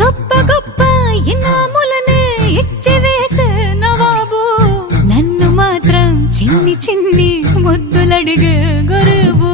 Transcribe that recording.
గొప్ప గొప్ప ఇనాములనే ఇచ్చి వేసే నవాబు నన్ను మాత్రం చిన్ని చిన్ని ముద్దులడిగే గురువు